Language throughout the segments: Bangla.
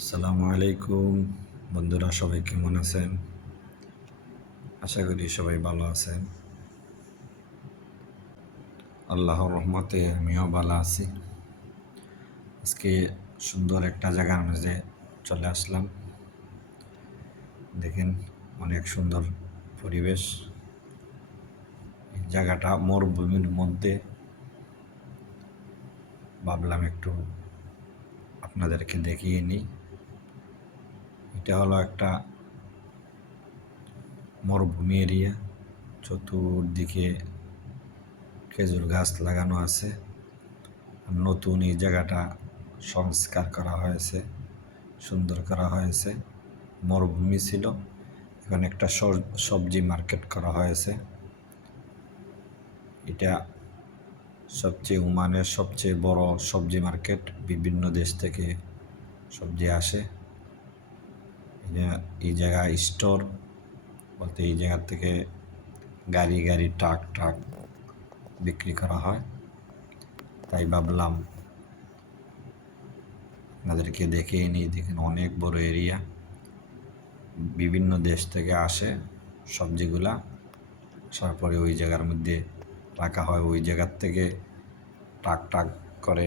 আসসালামু আলাইকুম বন্ধুরা, সবাই কেমন আছেন? আশা করি সবাই ভালো আছেন। আল্লাহর রহমতে আমিও ভালো আছি। আজকে সুন্দর একটা জায়গার মাঝে চলে আসলাম। দেখেন, অনেক সুন্দর পরিবেশ। এই জায়গাটা মরুভূমির মধ্যে। ভাবলাম একটু আপনাদেরকে দেখিয়ে নিই। এটা হলো একটা মরুভূমি এরিয়া। চতুর্দিকে খেজুর গাছ লাগানো আছে। নতুন এই জায়গাটা সংস্কার করা হয়েছে, সুন্দর করা হয়েছে। মরুভূমি ছিল, এখন একটা সবজি মার্কেট করা হয়েছে। এটা ওমানের সবচেয়ে বড় সবজি মার্কেট। বিভিন্ন দেশ থেকে সবজি আসে। এই জায়গায় স্টোর বলতে এই জায়গার থেকে গাড়ি গাড়ি ট্রাক ট্রাক বিক্রি করা হয়। তাই ভাবলাম আপনাদেরকে দেখে নিই। দেখেন, অনেক বড় এরিয়া। বিভিন্ন দেশ থেকে আসে সবজিগুলা। আসার পরে ওই জায়গার মধ্যে রাখা হয়। ওই জায়গার থেকে ট্রাক ট্রাক করে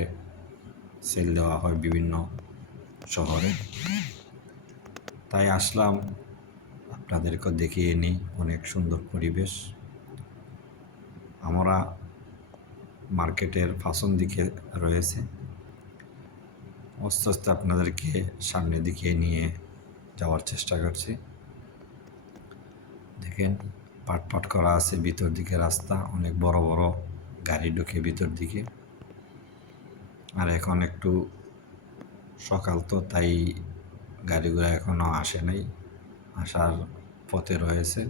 সেল দেওয়া হয় বিভিন্ন শহরে। তাই আসলাম, আপনাদেরকে দেখিয়ে নিই। অনেক সুন্দর পরিবেশ। আমরা মার্কেটের পাশন দিকে রয়েছে। আস্তে আস্তে আপনাদেরকে সামনের দিকে নিয়ে যাওয়ার চেষ্টা করছি। দেখেন, পাট পাট করা আছে ভিতর দিকে রাস্তা। অনেক বড় বড় গাড়ি ঢুকে ভিতর দিকে। আর এখন একটু সকাল তো, তাই গাড়িগুলো এখনও আসে নাই, আসার পথে রয়েছে।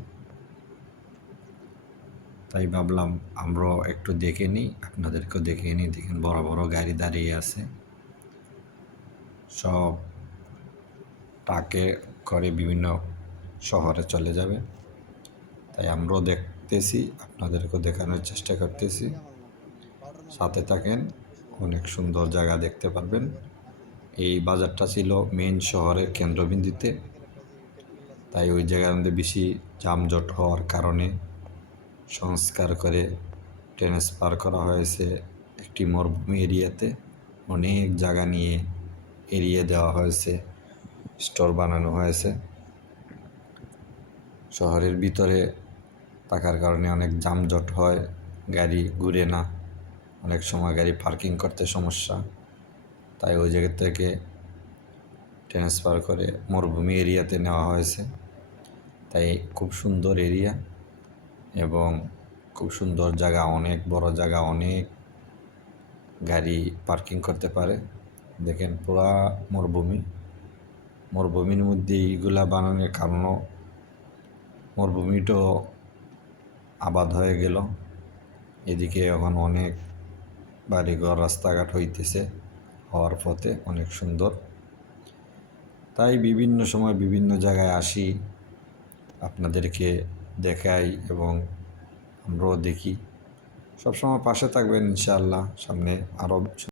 তাই ভাবলাম আমরাও একটু দেখে নিই, আপনাদেরকেও দেখে নিই। দেখেন, বড় বড় গাড়ি দাঁড়িয়ে আছে, সব ট্রাকে করে বিভিন্ন শহরে চলে যাবে। তাই আমরাও দেখতেছি, আপনাদেরকেও দেখানোর চেষ্টা করতেছি। সাথে থাকেন, অনেক সুন্দর জায়গা দেখতে পারবেন। এই বাজারটা ছিল মেইন শহরের কেন্দ্রবিন্দুতে। তাই ওই জায়গার মধ্যে বেশি যানজট হওয়ার কারণে সংস্কার করে ট্রান্সফার করা হয়েছে একটি মরুভূমি এরিয়াতে। অনেক জায়গা নিয়ে এরিয়া দেওয়া হয়েছে, স্টোর বানানো হয়েছে। শহরের ভিতরে থাকার কারণে অনেক যানজট হয়, গাড়ি ঘুরে না, অনেক সময় গাড়ি পার্কিং করতে সমস্যা। তাই ওই জায়গা থেকে ট্রান্সফার করে মরুভূমি এরিয়াতে নেওয়া হয়েছে। তাই খুব সুন্দর এরিয়া এবং খুব সুন্দর জায়গা, অনেক বড় জায়গা, অনেক গাড়ি পার্কিং করতে পারে। দেখেন, পুরা মরুভূমির মধ্যে এইগুলা বানানোর কারণও মরুভূমিটাও আবাদ হয়ে গেল। এদিকে এখন অনেক বাড়িঘর রাস্তাঘাট হইতেছে, হওয়ার পথে অনেক সুন্দর। তাই বিভিন্ন সময় বিভিন্ন জায়গায় আসি, আপনাদেরকে দেখাই এবং আমরাও দেখি। সবসময় পাশে থাকবেন ইনশাআল্লাহ। সামনে আরও